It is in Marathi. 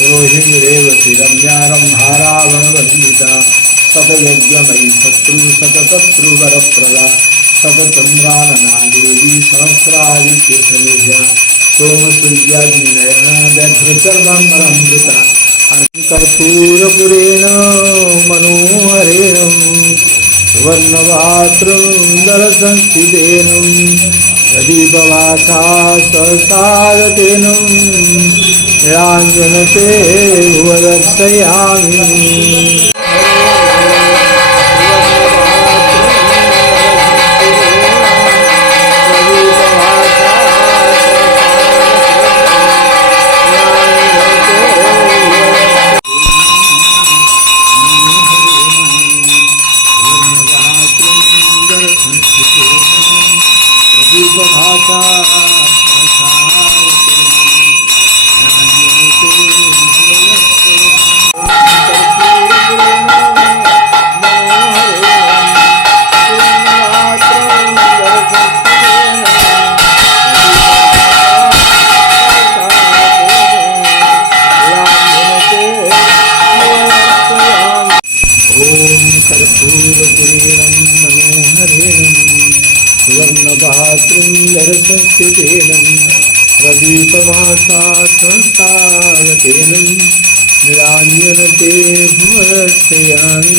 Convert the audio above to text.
रोहिणी रेवती रम्या रंभारावणवन्दिता सतयज्ञमयी शत्रु सतशत्रुवरप्रदा शतचन्द्रानना देवी सहस्रादित्यसमेध्या सोमसूर्याग्निनयना व्यघ्रचर्माम्बरमृता कर्पूरपुरेण मनोहरेण सुवर्णवात्रं प्रदीपवासा सहसारतेन निराञ्जनते भुवदर्शयामि कर्पूरपुरेणं मनोहरेणं सुवर्णपात्रुन्दरसंस्थितेन प्रदीपभासा संस्थागतेन निराञ्जनते भुवदर्शयामि।